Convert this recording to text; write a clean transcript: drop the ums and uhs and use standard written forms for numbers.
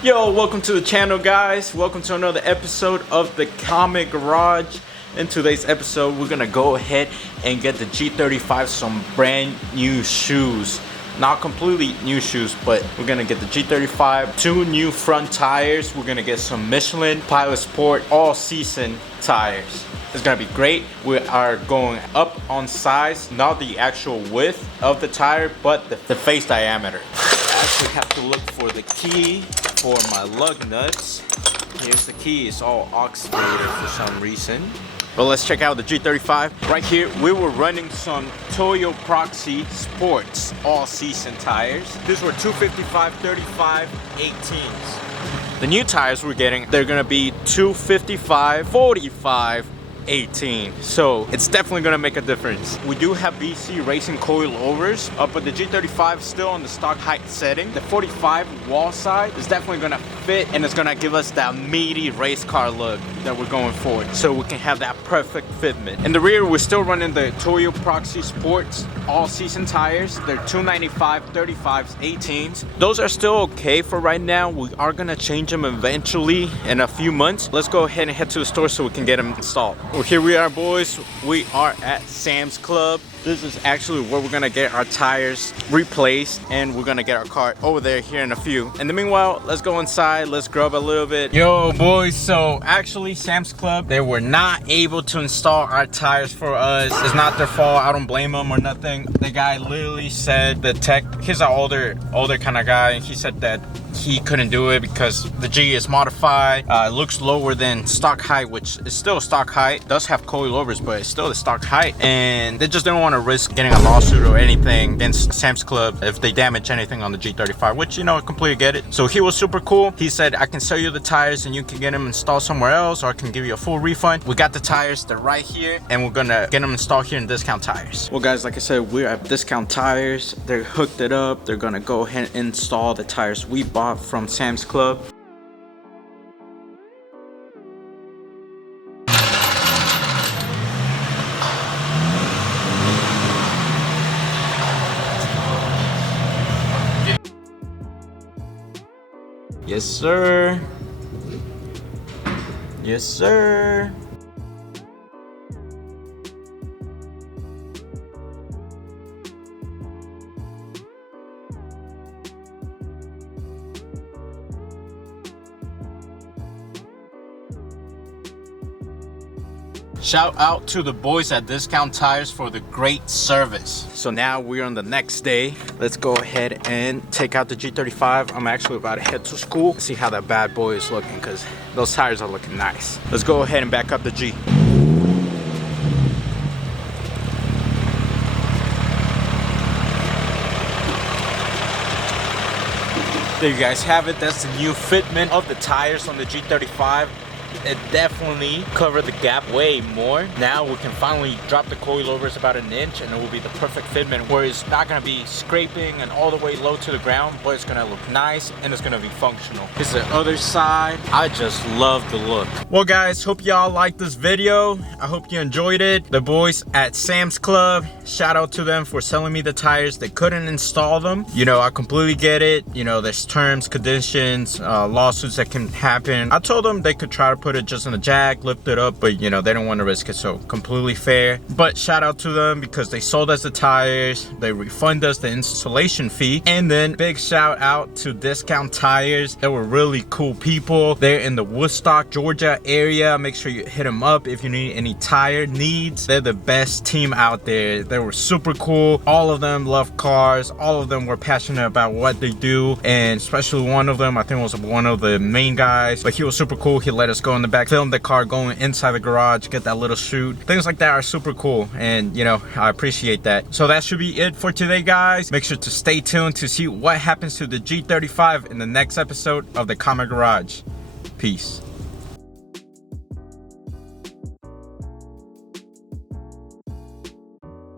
Yo, welcome to the channel, guys. Welcome to another episode of the KameGarage. In today's episode, we're gonna go ahead and get the G35 some brand new shoes. Not completely new shoes, but we're gonna get the G35, 2 new front tires. We're gonna get some Michelin Pilot Sport all-season tires. It's gonna be great. We are going up on size, not the actual width of the tire, but the face diameter. I actually have to look for the key for my lug nuts. Here's the key. It's all oxidized for some reason. But let's check out the G35. Right here, we were running some Toyo Proxy Sports all-season tires. These were 255, 35, 18s. The new tires we're getting, they're gonna be 255, 45, 18. So it's definitely gonna make a difference. We do have BC racing coilovers, but the G35 still on the stock height setting. The 45 wall side is definitely gonna fit, and it's gonna give us that meaty race car look that we're going for, so we can have that perfect fitment. In the rear, we're still running the Toyo Proxy Sports all-season tires. They're 295, 35s, 18s. Those are still okay for right now. We are gonna change them eventually in a few months. Let's go ahead and head to the store so we can get them installed. Well, here we are, boys. We are at Sam's Club. This is actually where we're gonna get our tires replaced, and we're gonna get our car over there here in a few. In the meanwhile, let's go inside, let's grub a little bit. Yo, boys, so actually Sam's Club, they were not able to install our tires for us. It's not their fault. I don't blame them or nothing. The guy literally said, the tech, he's an older kind of guy, and he said that he couldn't do it because the G is modified. It looks lower than stock height, which is still stock height. It does have coilovers, but it's still the stock height, and they just didn't want to risk getting a lawsuit or anything against Sam's Club if they damage anything on the G35, which, you know, I completely get it. So he was super cool. He said, I can sell you the tires and you can get them installed somewhere else, or I can give you a full refund. We got the tires, they're right here, and we're gonna get them installed here in Discount Tires. Well, guys, like I said, we're at Discount Tires. They're hooked it up. They're gonna go ahead and install the tires we bought from Sam's Club. Yes, sir. Yes, sir. Shout out to the boys at Discount Tires for the great service. So now we're on the next day. Let's go ahead and take out the G35. I'm actually about to head to school, see how that bad boy is looking, because those tires are looking nice. Let's go ahead and back up the G. There you guys have it. That's the new fitment of the tires on the G35. It definitely covered the gap way more. Now we can finally drop the coilovers about an inch, and it will be the perfect fitment where it's not going to be scraping and all the way low to the ground, but it's going to look nice and it's going to be functional. Here's the other side. I just love the look. Well, guys, hope y'all liked this video. I hope you enjoyed it. The boys at Sam's Club, shout out to them for selling me the tires. They couldn't install them. You know, I completely get it. You know, there's terms, conditions, lawsuits that can happen. I told them they could try to put it just in a jack, lift it up, but you know, they don't want to risk it, so completely fair. But shout out to them because they sold us the tires, they refund us the installation fee, and then big shout out to Discount Tires. They were really cool people. They're in the Woodstock, Georgia area. Make sure you hit them up if you need any tire needs. They're the best team out there. They were super cool. All of them love cars. All of them were passionate about what they do, and especially one of them, I think was one of the main guys, but he was super cool. He let us go in the back, film the car going inside the garage, get that little shoot. Things like that are super cool, and you know, I appreciate that. So that should be it for today, guys. Make sure to stay tuned to see what happens to the G35 in the next episode of the KameGarage. Peace.